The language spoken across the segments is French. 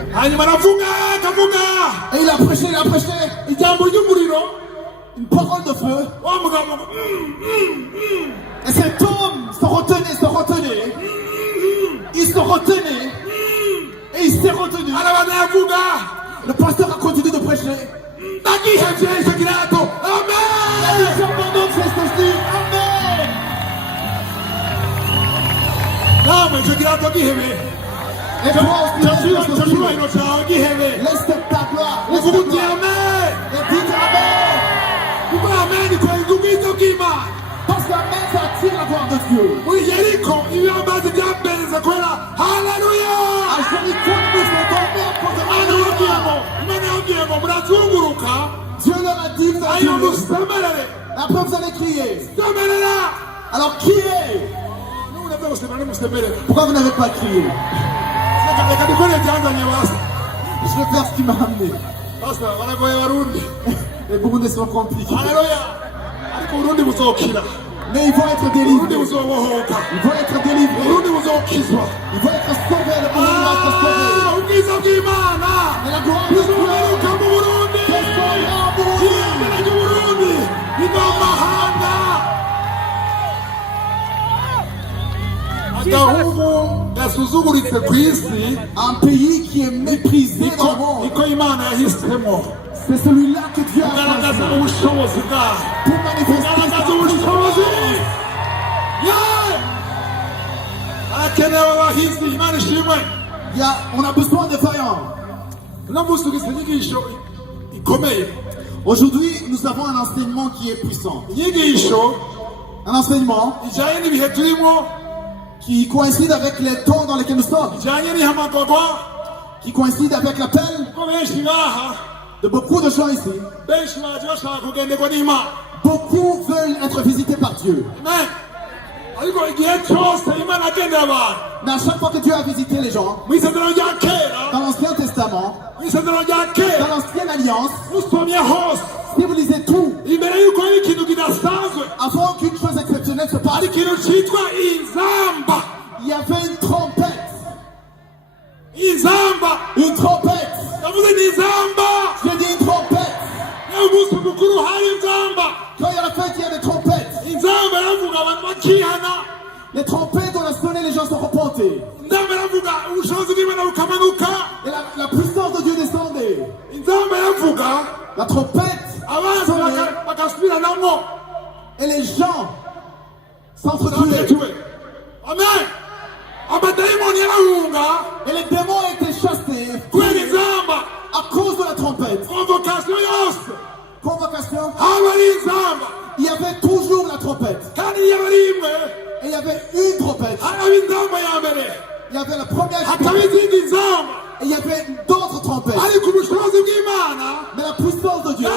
Et il a prêché, une parole de feu. Et cet homme se retenait. Il se retenait. Et il s'est retenu. Le pasteur a continué de prêcher. Amen. Et toi aussi, laisse ta gloire. Et dites Amen. Parce qu'Amen, ça attire la gloire de Dieu. À Jéricho, nous sommes Dieu leur a dit, après vous allez crier. Alors qui est? Pourquoi vous n'avez pas crié? Je vais faire ce qui m'a amené. Les Burundais sont compliqués. Mais ils vont être délivrés. Ils vont être délivrés. Ils vont être sauvés. Le Burundi va être sauvé. Et la gloire de Dieu. Un pays qui est méprisé dans le monde. C'est celui-là que Dieu a choisi pour manifester sa puissance. On a besoin de vaillants. Aujourd'hui, nous avons un enseignement qui est puissant. Un enseignement qui coïncide avec les temps dans lesquels nous sommes, qui coïncide avec l'appel de beaucoup de gens ici. Beaucoup veulent être visités par Dieu. Mais à chaque fois que Dieu a visité les gens, dans l'Ancien Testament, dans l'Ancienne Alliance, si vous lisez tout, avant qu'une chose exceptionnelle se passe, il y avait une trompette. Une trompette. J'ai dit une trompette. Quand il y a la fête, il y a des trompettes. Les trompettes, on a sonné, les gens sont repentés. Et la puissance de Dieu descendait. La trompette sonnait. Et les gens s'entretuaient. Amen. Et les démons étaient chassés à cause de la trompette. Convocation. Il y avait toujours la trompette. Et il y avait une trompette. Il y avait la première trompette. Et il y avait d'autres trompettes. Mais la puissance de Dieu,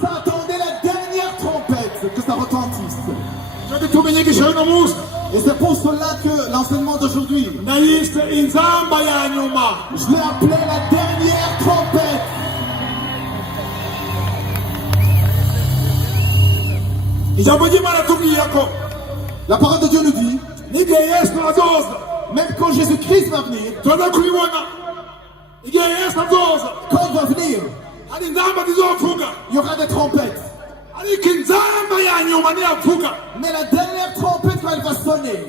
ça attendait la dernière trompette que ça retentisse. Et c'est pour cela que l'enseignement d'aujourd'hui, je l'ai appelé la dernière trompette. La parole de Dieu nous dit, même quand Jésus-Christ va venir, quand il va venir, il y aura des trompettes. Mais la dernière trompette, quand elle va sonner,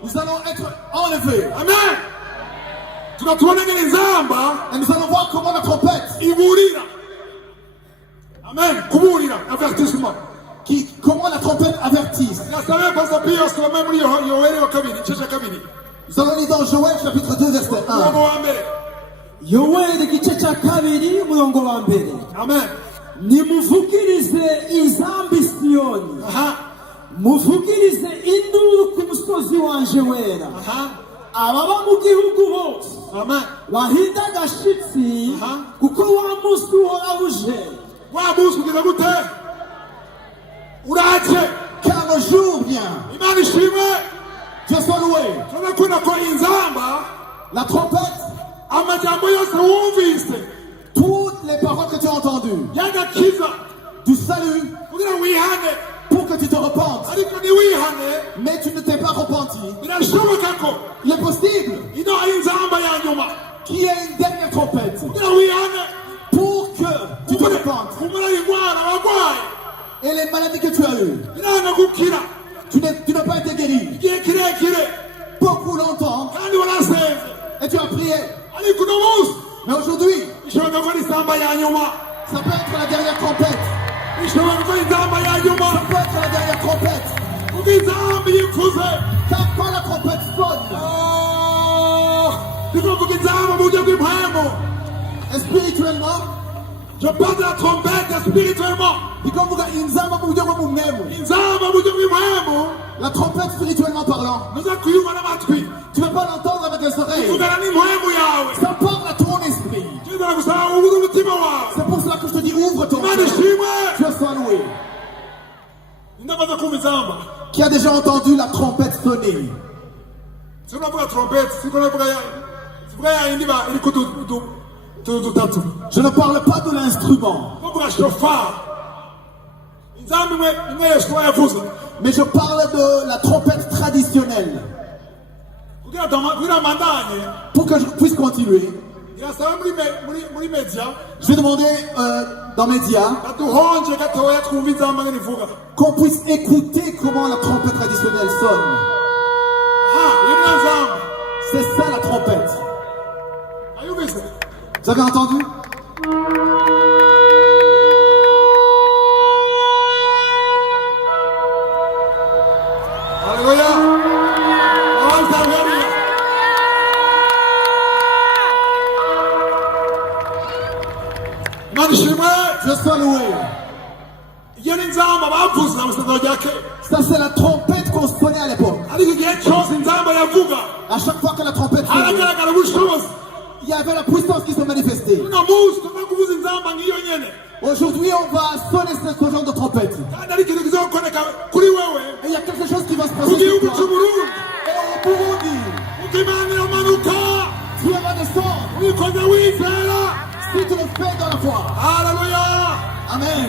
nous allons être enlevés. Amen. Et nous allons voir comment la trompette, Amen. Avertissement. Comment la trompette avertisse. Nous allons lire dans Joël chapitre 2 verset 1. Yoweri igice cya kabiri umurongo wa mbere. Amen. Nimuvugirize inzambi Siyoni, muvugirize induru ku musozi wanje wera, ababa mu gihugu bose bahinda agashitsi, kuko wa munsi uhoraho uje. Wa munsi ugira gute? Uraje. Car le jour vient. Imana ishimwe. Dieu soit loué. Tunakuna ko inzamba, la trompette, amajambo yose wumvise, toutes les paroles que tu as entendues, yagakiza, du salut, kugira wihane, pour que tu te repentes, ariko ntiwihane mais tu ne t'es pas repenti, birashoboka ko il est possible ino ari inzamba ya nyuma qu'il y ait une dernière trompette kugira wihane pour que tu te repentes. kumara indwara warwaye Et les maladies que tu as eues, biranga gukira tu n'as pas été guéri igihe kirekire beaucoup longtemps kandi warasenze et tu as prié. ariko uno munsi Mais aujourd'hui, bishoboka ko ari inzamba ya nyuma ça peut être la dernière trompette. bishoboka ko ari inzamba ya nyuma Ça peut être la dernière trompette. kuko inzamba iyo ivuze Car quand la trompette sonne, bikuvuga inzamba mu buryo bw'impamvu et spirituellement, je parle de la trompette spirituellement ikavuga inzamba mu buryo bwo mu mwemu. inzamba mu buryo bw'impamvu La trompette spirituellement parlant, nuza kuyumva n'amatwi tu ne peux pas l'entendre avec les oreilles. uvugana n'impamvu yawe Ça parle à ton esprit. kizana gusaba ubura umutima wawe C'est pour cela que je te dis, ouvre ton imana cœur. ishimwe Dieu soit loué. ndamaze kumva inzamba Qui a déjà entendu la trompette sonner? siko navuga trompette siko navuga sivuga ya yindi iri ku tuzu dutatu Je ne parle pas de l'instrument, navuga shofari inzamba imwe yesuwa yavuze mais je parle de la trompette traditionnelle. kugira mandanye Pour que je puisse continuer, irasaba muri media je vais demander dans Média baduhonje gatoya twumva inzamba ngene ivuga qu'on puisse écouter comment la trompette traditionnelle sonne. iyo niyo nzamba C'est ça la trompette. ayumvise Vous avez entendu? Alléluia. Alléluia. Imana ishimwe Dieu soit loué. iyo ni inzamba bavuze amasezerano rya kera Ça, c'est la trompette qu'on sonnait à l'époque. ariko igihe cyose inzamba yavuga À chaque fois que la trompette sonnait, haragaragara ubushobozi il y avait la puissance qui se manifestait. uno munsi tuva kuvuza inzamba nk'iyo nyene Aujourd'hui, on va sonner ce genre de trompette. kandi ari ikintu kizokoreka kuri wewe Et il y a quelque chose qui va se ku passer gihugu sur toi. cy'uburundi Et au Burundi, uko imana iramanuka Dieu va descendre wikoze wizera si tu le fais dans la foi. haleluya Amen.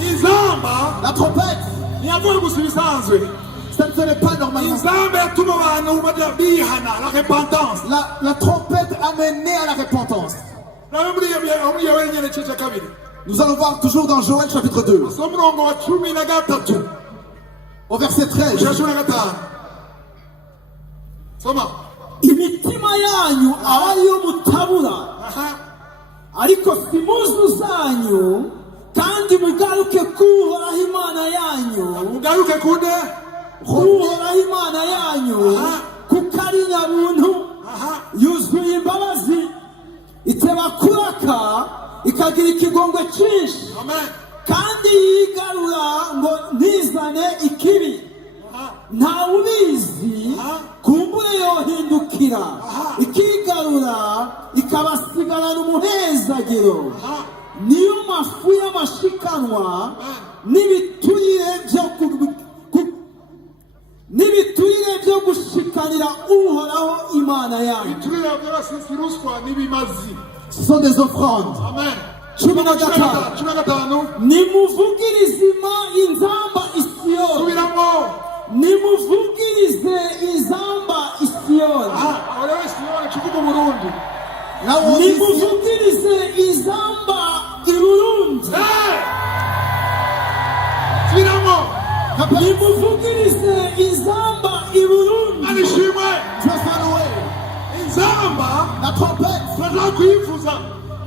inzamba La trompette, ntiyavuye gusa ibisanzwe ça ne sonnait pas normalement. inzamba yatuma abantu bajya bihana la repentance La trompette amenait à la repentance. nawe muri iyo wenyine igice cya kabiri Nous allons voir toujours dans Joël chapitre 2, so umurongo wa 13 au verset 13. ujya 15 soma imitima yanyu aba ariyo mutabura aha ariko simuzu zanyu kandi mugaruke kuhoraho imana yanyu mugaruke kunde kuhoraho imana yanyu kuko ari nyabuntu aha yuzuye imbabazi iteba kuraka ikagira ikigongwe cyinshi amen kandi yigarura ngo ntizane ikibi ntawe ubizi kumbure yohindukira ikigarura ikabasigarana umuhezagiro niyo mafu y'amashikanwa n'ibiturire byo gushikanira uhoraho imana yanyu. turira by'abasisi ruswa n'ibimazi Ce sont des offrandes. amen Cumi na gatanu. 15 nimuvugirize inzamba isiyoni subiramo nimuvugirize inzamba isiyoni aha aho rero isiyoni kivuga uburundi Là où on dit Sion, nimuvugirize inzamba i burundi subiramo nimuvugirize inzamba i burundi imana ishimwe Dieu soit loué. inzamba La trompette, turashaka kuyivuza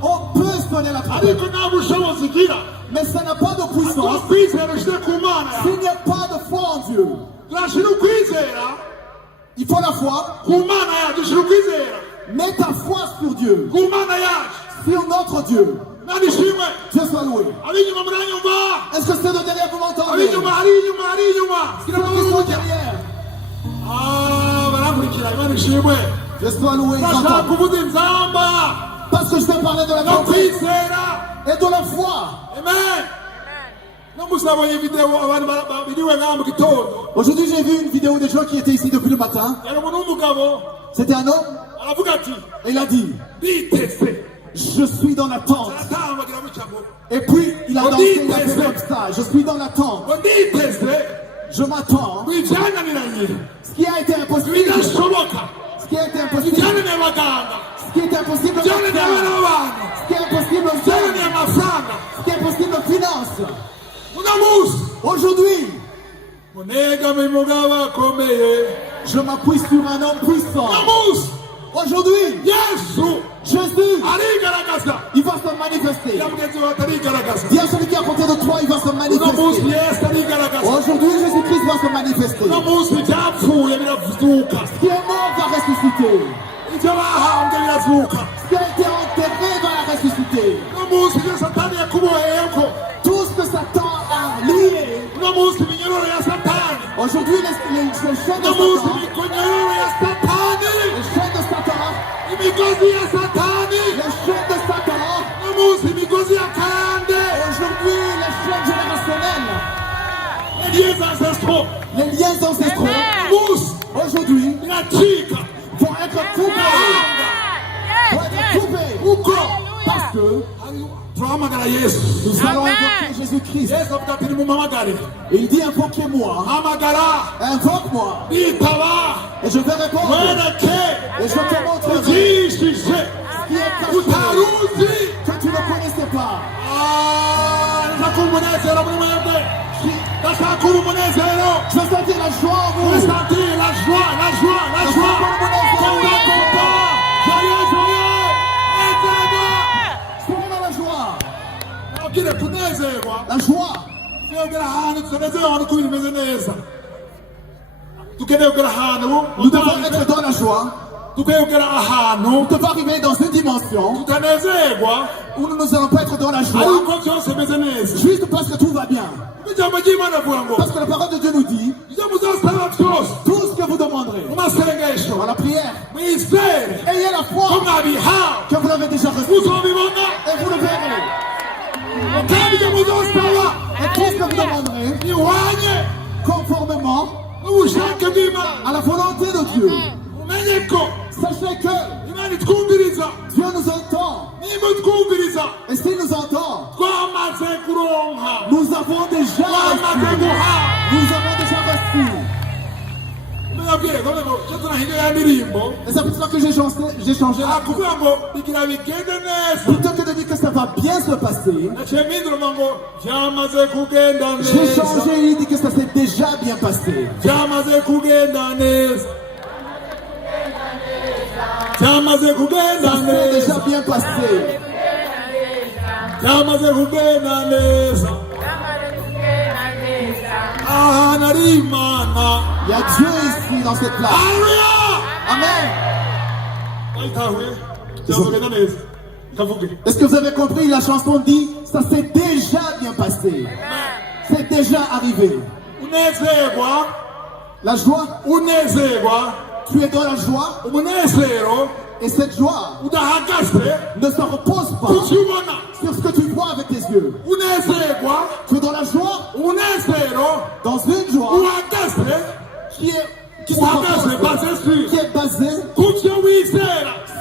on peut sonner la trompette, ariko nta bushobozi igira mais ça n'a pas de puissance kwizera ushyire ku mana yawe s'il n'y a pas de foi en Dieu. turashyira ukwizera Il faut la foi. ku mana yacu dushyira ukwizera Mets ta foi sur Dieu, ku mana yacu sur notre Dieu. imana ishimwe Dieu soit loué. ab'inyuma muranyumva Est-ce que c'est de derrière vous m'entendez? ab'inyuma hari inyuma hari inyuma Ceux qui sont derrière, baramurikira imana ishimwe Dieu soit loué. Ils turashaka entendent. kuvuza inzamba Parce que je vais parler de la no trompette kwizera et de la foi. amen no musabonye video abantu biriwe ngaha mu gitondo Aujourd'hui, j'ai vu une vidéo des gens qui étaient ici depuis le matin. yari umuntu w'umugabo C'était un homme aravuga ati et il a dit, biteze je suis dans l'attente. aratambagira mu cyambo Et puis, Il a dansé, il a fait comme ça. Je suis dans l'attente. Je m'attends. Ce qui a été impossible. Ce qui a été impossible. Ce qui est impossible. Ce qui est impossible. Ce qui est impossible aux finances. Aujourd'hui, je m'appuie sur un homme puissant. Aujourd'hui, Jésus, il va se manifester. Dis à celui qui est à côté de toi, il va se manifester. Aujourd'hui, Jésus-Christ va se manifester. Ce qui est mort va ressusciter. Ce qui a été enterré va ressusciter. Tout ce que Satan a lié. Aujourd'hui, les chaînes de Satan. Les chaînes de Satan. Aujourd'hui, les chaînes générationnelles. Les liens ancestraux. Aujourd'hui, vont être coupés. Parce que nous allons invoquer Jésus-Christ. Et il dit invoquez-moi. Invoque-moi. Et je vais répondre. Et je te montrerai ce qui est caché que tu ne connaissais pas. Je veux sentir la joie en vous. La joie. Nous devons être dans la joie. Nous devons arriver dans une dimension où nous n'allons pas être dans la joie juste parce que tout va bien. Parce que la parole de Dieu nous dit tout ce que vous demanderez dans la prière, ayez la foi que vous l'avez déjà reçu et vous le verrez. Et tout ce que vous demanderez conformément à la volonté de Dieu. Sachez que Dieu nous entend. Et s'il nous entend, nous avons déjà reçu. Et c'est pour ça que j'ai changé la plutôt que de dire que ça va bien se passer, j'ai changé et il dit que ça s'est déjà bien passé. Ça s'est déjà bien passé. Il y a Dieu ici dans cette place. Amen. Est-ce que vous avez compris? La chanson dit ça s'est déjà bien passé. C'est déjà arrivé. La joie. Tu es dans la joie. Et cette joie ne se repose pas sur ce que tu vois avec tes yeux. Tu es dans la joie, dans une joie qui est basée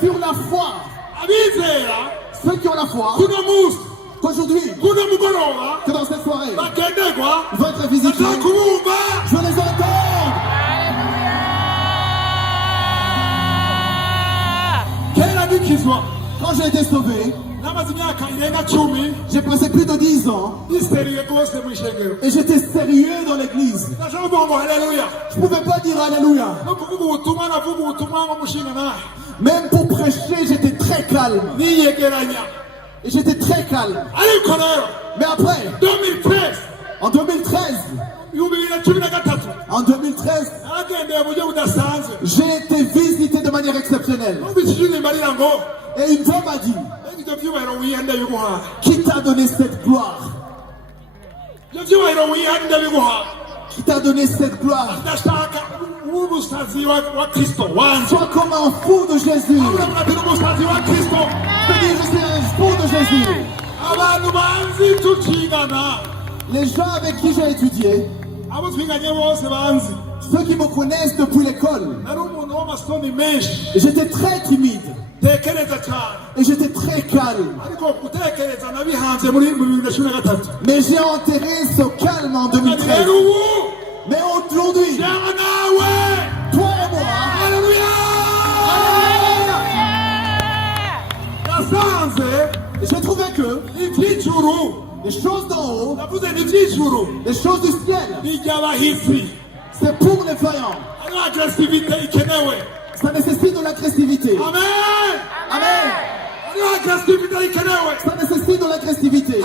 sur la foi. Ceux qui ont la foi, qu'aujourd'hui, que dans cette soirée, ils vont être visités. Je les entends. Quand j'ai été sauvé, j'ai passé plus de 10 ans et j'étais sérieux dans l'église. Je ne pouvais pas dire Alléluia. Même pour prêcher, j'étais très calme. Et j'étais très calme. Mais après, en 2013, j'ai été visité de manière exceptionnelle. Et une voix m'a dit, qui t'a donné cette gloire? Qui t'a donné cette gloire? Sois comme un fou de Jésus. Je suis un fou de Jésus. Les gens avec qui j'ai étudié, ceux qui me connaissent depuis l'école, j'étais très timide. Et j'étais très calme. Mais j'ai enterré ce calme en 2013. Mais aujourd'hui, toi et moi, j'ai trouvé que les choses d'en haut, les choses du ciel, c'est pour les vaillants. Ça nécessite de l'agressivité. Amen. Amen. Ça nécessite de l'agressivité.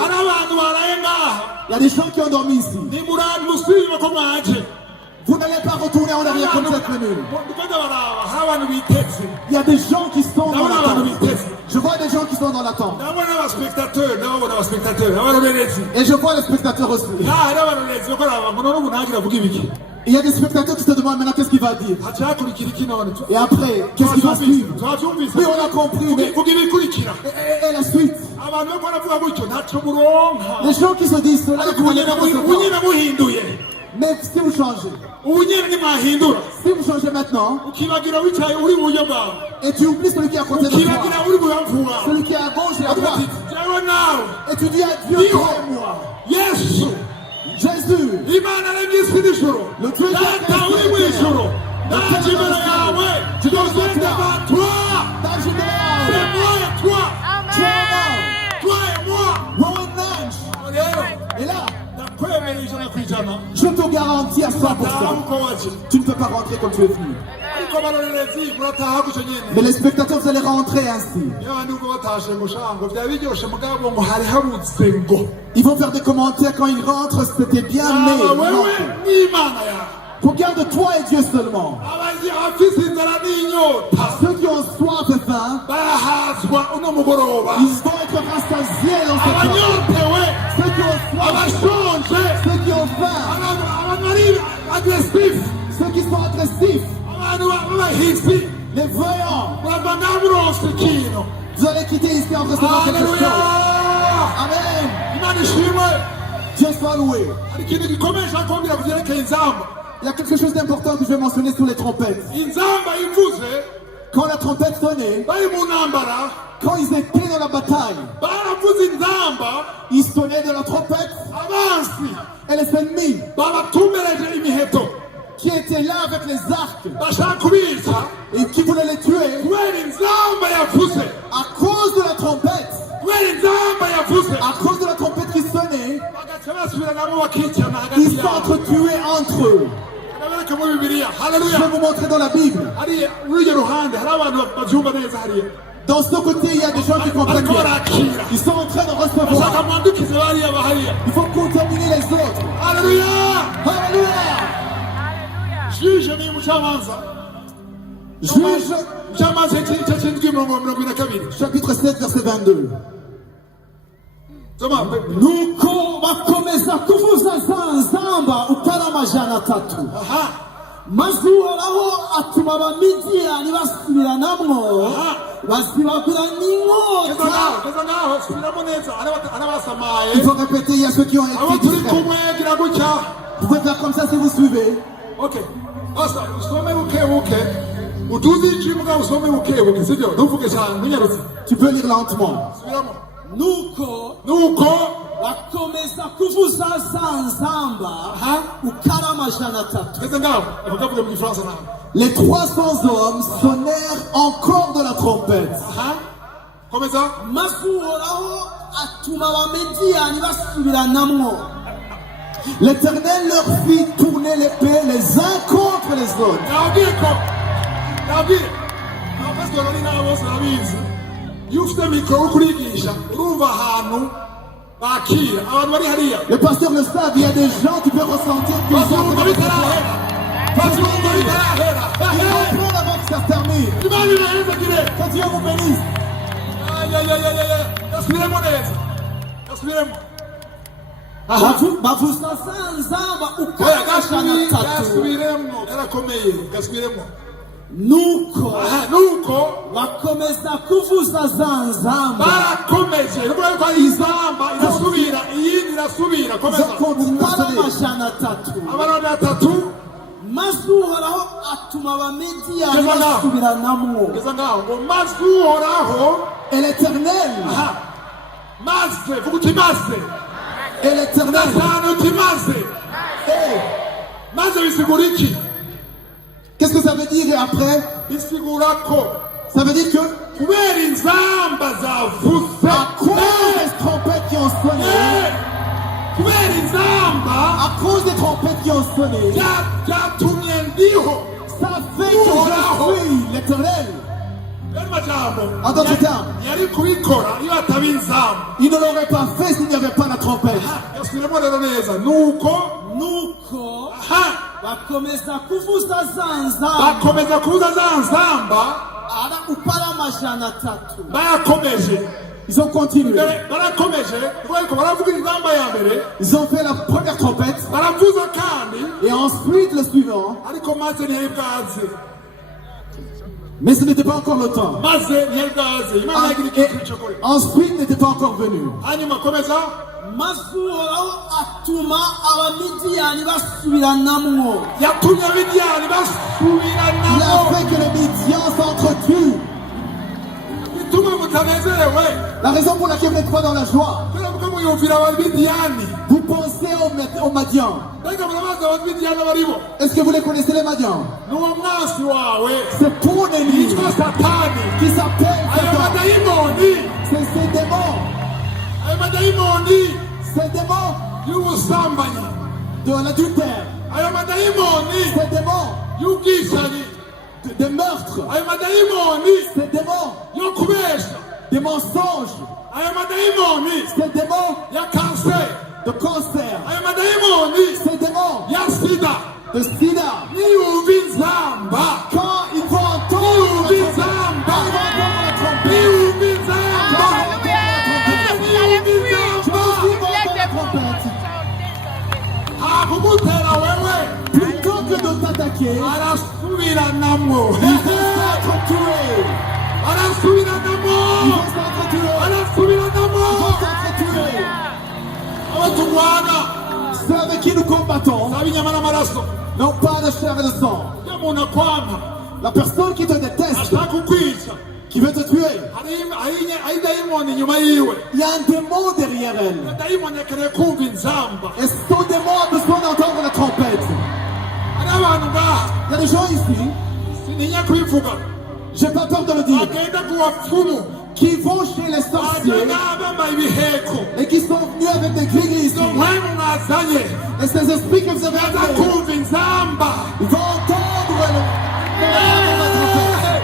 Il y a des gens qui ont dormi ici. Vous n'allez pas retourner en arrière comme cette venue. Il y a des gens qui sont dans l'attente. Je vois des gens qui sont dans l'attente. Et je vois les spectateurs aussi. Il y a des spectateurs qui se demandent maintenant qu'est-ce qu'il va dire. Et après, qu'est-ce qu'il va suivre. Oui, on a compris, mais... Et la suite. Les gens qui se disent cela, mais si vous changez, si vous changez maintenant, et tu oublies celui qui est à côté de toi, celui qui est à gauche et à droite, et tu dis à Dieu, toi et moi, Jésus, le Dieu qui a créé tu dois dire et là, je te garantis à 100%, tu ne peux pas rentrer comme tu es venu. Mais les spectateurs, vous allez rentrer ainsi. Ils vont faire des commentaires quand ils rentrent, c'était bien, mais regarde-toi et Dieu seulement. Ceux qui ont soif et faim, ils vont être rassasiés dans cette soirée. Ceux qui ont soif, ceux qui ont faim, ceux qui sont agressifs, les voyants, vous allez quitter ici en recevant quelque chose. Amen. Dieu soit loué. Il y a quelque chose d'important que je vais mentionner sur les trompettes. Quand la trompette sonnait, quand ils étaient dans la bataille, ils sonnaient de la trompette et les ennemis qui étaient là avec les arcs et qui voulaient les tuer à cause de la trompette. À cause de la trompette qui sonnait, ils s'entretuaient entre eux. Je vais vous montrer dans la Bible. Dans ce côté, il y a des gens qui comprennent bien. Ils sont en train de recevoir. Il faut contaminer les autres. Alléluia. Alléluia. Juge chapitre 7, verset 22. Nuko bakomeza kuvuza nzamba ukaramajana tatu. Mazuhoraho atuma abamidiyani basubiranamwo basibagura n'inkota. Il faut répéter, il y a ceux qui ont été distraits. Vous pouvez faire comme ça si vous suivez. Ok. Tu peux lire lentement. Nuko bakomeza kuvuza nzamba ukaramajana tatu. Les 300 hommes sonnèrent encore de la trompette. Mazuhoraho atuma abamidiyani basubiranamwo. L'Éternel leur fit tourner l'épée les uns contre les autres. Le pasteur le savent, il y a des gens qui peuvent ressentir qu'ils ont de il est en train avant que ça se termine. Que Dieu vous bénisse. bavuza nzamba ukaramajana tatu. Nuko bakomeza kuvuza nzamba ukaramajana tatu. maze uhoraho atuma abamidiyani basubiranamwo. Et l'Éternel. Et l'Éternel. Qu'est-ce que ça veut dire après? Ça veut dire que à cause des trompettes qui ont sonné, à cause des trompettes qui ont sonné, ça fait que je suis l'Éternel. En d'autres termes, il ne l'aurait pas fait s'il n'y avait pas la trompette. Nuko bakomeza kuvuza za nzamba arakupara amajana 3. Ils ont continué. Ils ont fait la première trompette. Et ensuite le suivant. Mais ce n'était pas encore le temps. Ensuite n'était pas encore venu. Il a fait que les Midians s'entretuent. La raison pour laquelle vous n'êtes pas dans la joie, vous pensez aux Madians. Est-ce que vous les connaissez, les Madians? C'est ton ennemi qui s'appelle Satan. C'est ces démons. Ces démons de l'adultère. Ces démons des meurtres. Ces démons des mensonges. Ces démons de cancer. Ces démons de sida. Quand ils vont entendre la trompette, plutôt que de t'attaquer, ils vont s'entretuer. Ceux avec qui nous combattons n'ont pas de chair et de sang. La personne qui te déteste, qui veut te tuer, il y a un démon derrière elle. Et ce démon a besoin d'entendre la trompette. Il y a des gens ici, j'ai pas peur de le dire, qui vont chez les sorciers et qui sont venus avec des gris ici. Et ces esprits que vous avez appelés, ils vont entendre la trompette.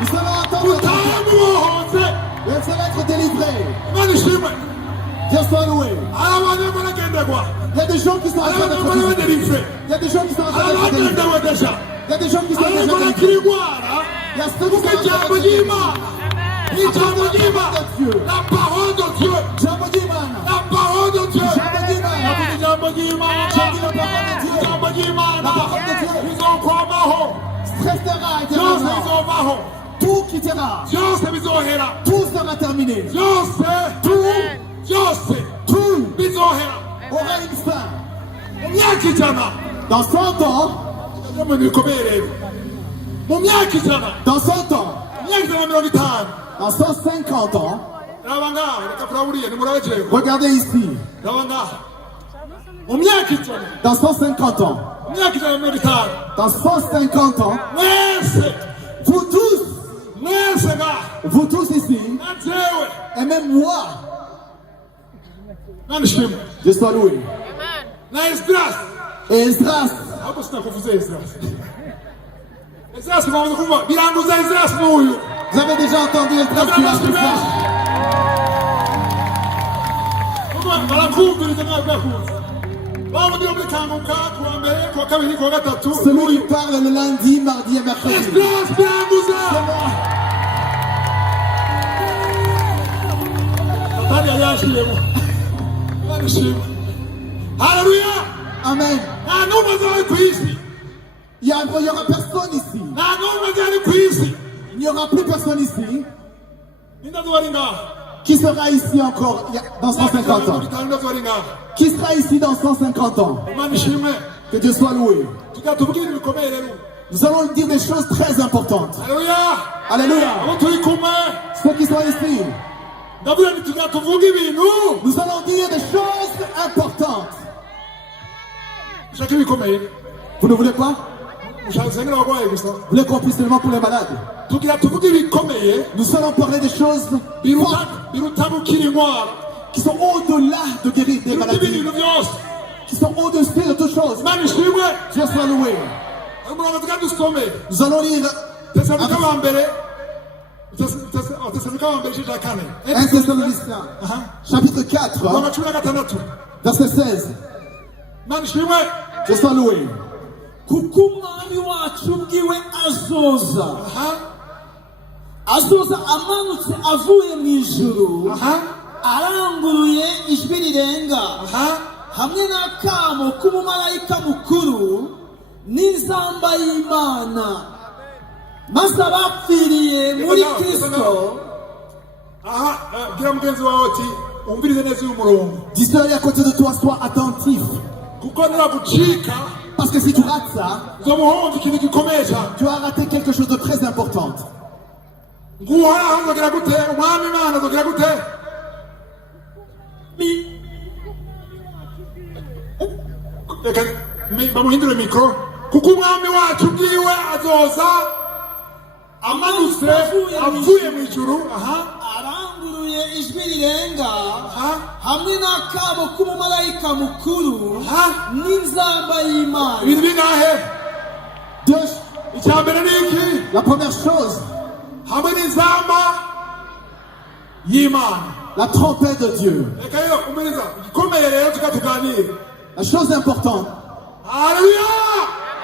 Vous allez entendre la trompette. Et vous allez être délivrés. Dieu soit loué. Il y a des gens qui sont en train d'être délivrés. Il y a des gens qui sont en train d'être délivrés. Il y a des gens qui sont déjà délivrés. Il y a ceux qui sont en train d'être délivrés. La parole de Dieu. La parole de Dieu. La parole de Dieu. La parole de Dieu. Stressera et terminera. Tout quittera. Tout sera terminé. Tout aura une fin. Dans 100 ans, dans 100 ans, dans 150 ans, regardez ici, dans 150 ans, dans 150 ans, vous tous ici, et même moi, je sois loué. Et Esdras, vous avez déjà entendu Esdras qui a fait ça. Celui qui parle le lundi, mardi et mercredi. C'est moi. Alléluia. Amen. Il n'y aura personne ici. Il n'y aura plus personne ici. Qui sera ici encore dans 150 ans? Qui sera ici dans 150 ans? Que Dieu soit loué. tugira tuvuge ibintu bikomeye rero. Nous allons dire des choses très importantes. Haleluya. Alléluia. Abo turi kumwe. Ceux qui sont ici, Ndavuga nti tugira tuvuge ibintu. nous allons dire des choses importantes. Ushaka ibikomeye. Vous ne voulez pas? Ushaka sengera abagwayi gusa. Vous voulez qu'on puisse seulement pour les malades? Tugira tuvuge ibikomeye. Nous allons parler des choses biruta gukira indwara. qui sont au-delà de guérir des Biruta maladies, ibintu byose. qui sont au-dessus de toutes choses. Imana ishimwe. Dieu soit loué. Umurongo tugira dusome. Nous allons lire Tesalonika wa mbere. Tesalonika wa mbere igice cya kane. 1 Thessaloniciens, chapitre 4, Umurongo wa cumi na gatandatu. verset 16. Imana ishimwe. Dieu soit loué. kuko umwami wacu ubwiwe azoza amanutse avuye mu ijuru aranguruye ijwi rirenga hamwe n'akamo k'umumarayika mukuru n'inzamba y'Imana, maze abapfiriye muri Kristo. Gira mugenzi wawe ati umvirize neza uyu murongo. Dis-le à côté de toi, sois attentif. Kuko niragucika Parce que si tu rates ça, uzomuhomva ikintu gikomeye cyane. tu as raté quelque chose de très important. Nguhoraho azogira gute? Umwami Imana azogira gute? Reka bamuhindure mikoro. Kuko umwami wacu ubwiwe azoza amanutse avuye mu ijuru. Aranguruye ijwi rirenga hamwe n'akamo k'umumarayika mukuru n'inzamba y'Imana. Ibintu bingahe? Icya mbere ni iki? La première chose, Hamwe n'inzamba y'Imana. la trompette de Dieu. Reka rero umviriza igikomeye rero tukatuganira. La chose importante. Haleluya!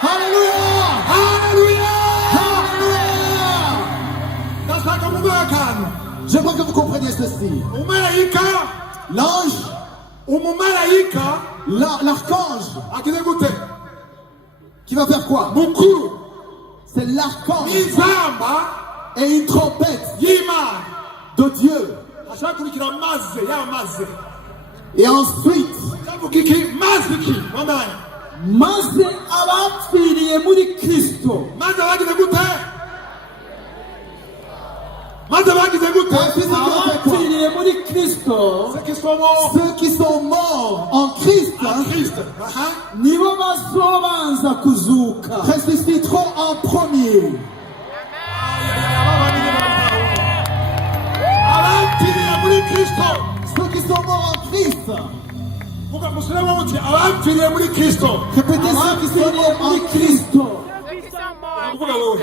Alléluia! Haleluya! Alléluia! Ndashaka muvuga akantu. J'aimerais que vous compreniez ceci. Umumarayika, L'ange, umumarayika l'archange, agize gute? qui va faire quoi? Mukuru C'est l'archange n'inzamba et une trompette y'Imana. de Dieu. Ashaka kurikira maze ya maze. Et ensuite, Ndavuga iki? Maze iki? Wambaye. maze abapfiriye muri Kristo. Maze bagize gute? Maze bagize gute? ensuite, ils vont faire quoi? Abapfiriye muri Kristo Ceux qui sont morts Ceux qui sont morts en Christ en Christ. nibo bazobanza kuzuka. ressusciteront en premier. Abapfiriye muri Kristo. Ceux qui sont morts en Christ. Vuga musubiremo muti abapfiriye muri Kristo. Répétez ceux qui sont morts en Christ. Vuga wowe.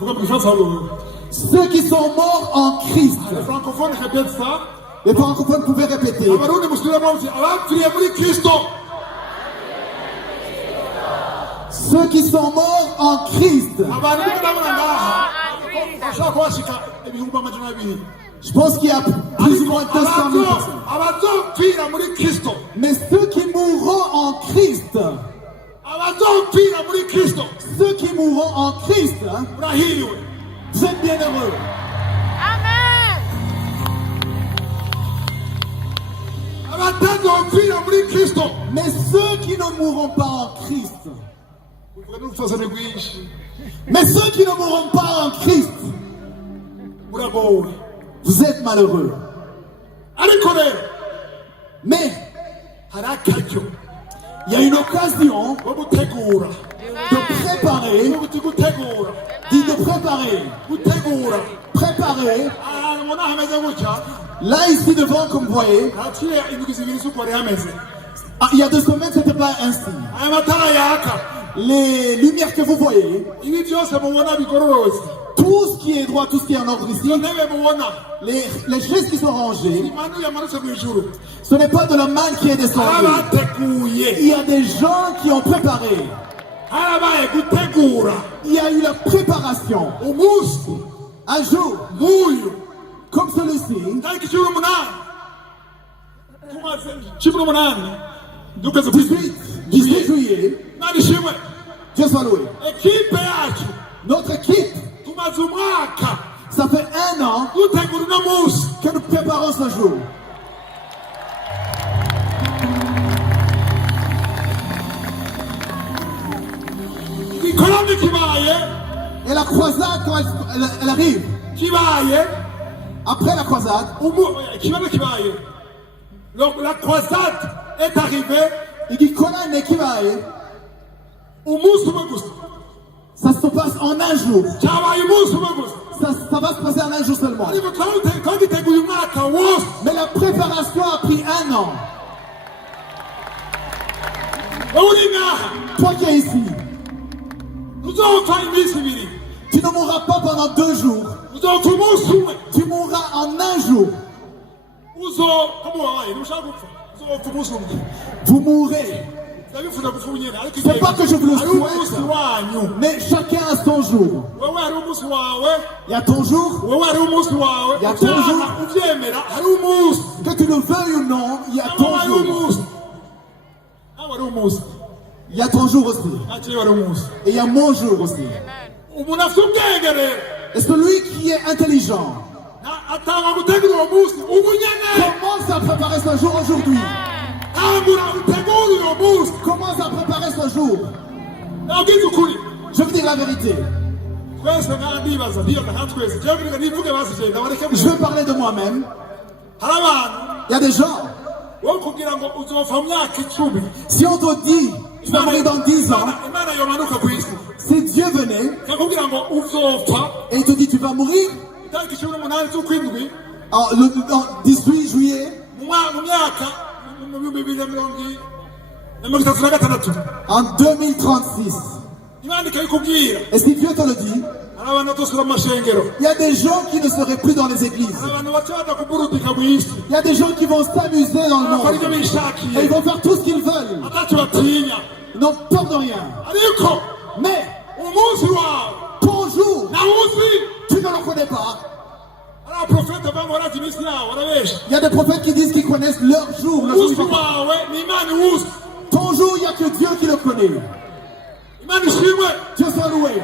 Vuga mu gifaransa wowe. Ceux qui sont morts en Christ. Les francophones répètent ça. Les francophones pouvaient répéter. Abarundi musubiremo muti abapfiriye muri Kristo. Ceux qui sont morts en Christ. Abantu b'abana ngaha bashaka kubashika ibihumbi amajana abiri. Je pense qu'il y a plus ou moins 200 000 personnes. abazopfira muri Kristo. Mais ceux qui mourront en Christ, Abazopfira muri Kristo. ceux qui mourront en Christ, hein, Murahiriwe. vous êtes bien heureux. Abatazopfira muri Kristo. Mais ceux qui ne mourront pas en Christ, Uvuga n'urufasane rwinshi. mais ceux qui ne mourront pas en Christ, Muragowe. vous êtes malheureux. Ariko rero Mais hari akaryo il y a une occasion ko gutegura. de préparer, Gutegura. dit de préparer, Gutegura. préparer. Ahantu ubona hameze gutya. Là, ici devant, comme vous voyez, Haciye indwi zibiri z'uko hari hameze. il y a 2 semaines, c'était pas ainsi. Aya matara yaka. Les lumières que vous voyez, Ibi byose mubona bigororotse. tout ce qui est droit, tout ce qui est en ordre ici, Iyo ntebe mubona les chaises qui sont rangées, imanu yamanutse mu ijuru. ce n'est pas de la manne qui est descendue. Abateguye. Il y a des gens qui ont préparé. Harabaye gutegura. Il y a eu la préparation. Umunsi Un jour, nk'uyu comme celui-ci, tariki 18 tumaze 18 dukwezi kw'indwi. 18 juillet, Imana ishimwe. Dieu soit loué. Ekipe yacu Notre équipe, tumaze umwaka ça fait 1 an dutegura uno munsi. que nous préparons ce jour. Et la croisade, quand elle arrive, après la croisade, donc la croisade est arrivée. Ça se passe en un jour. Ça va se passer en un jour seulement. Mais la préparation a pris 1 an. Toi qui es ici, tu ne mourras pas pendant 2 jours. Tu mourras en 1 jour. Vous mourrez. C'est pas que je vous le souhaite, mais chacun a son jour. Il y a ton jour. Il y a ton jour. Que tu le veuilles ou non, il y a ton jour. Il y a ton jour aussi. Et il y a mon jour aussi. Et celui qui est intelligent commence à préparer ce jour aujourd'hui. Commence à préparer ce jour. Je veux dire la vérité. Je veux parler de moi-même. Il y a des gens. Si on te dit, tu vas mourir dans 10 ans, si Dieu venait et il te dit, tu vas mourir en 18 juillet, en 2036. Et si Dieu te le dit, il y a des gens qui ne seraient plus dans les églises. Il y a des gens qui vont s'amuser dans le monde. Et ils vont faire tout ce qu'ils veulent. Ils n'ont peur de rien. Mais ton jour, tu ne le connais pas. Il y a des prophètes qui disent qu'ils connaissent leur jour. Ton jour, il n'y a que Dieu qui le connaît. Dieu soit loué.